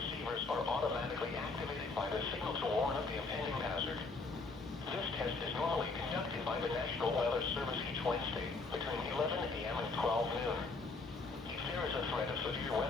receivers are automatically activated by the signal to warn of the impending hazard. This test is normally conducted by the National Weather Service each Wednesday between 11 a.m. and 12 noon. If there is a threat of severe weather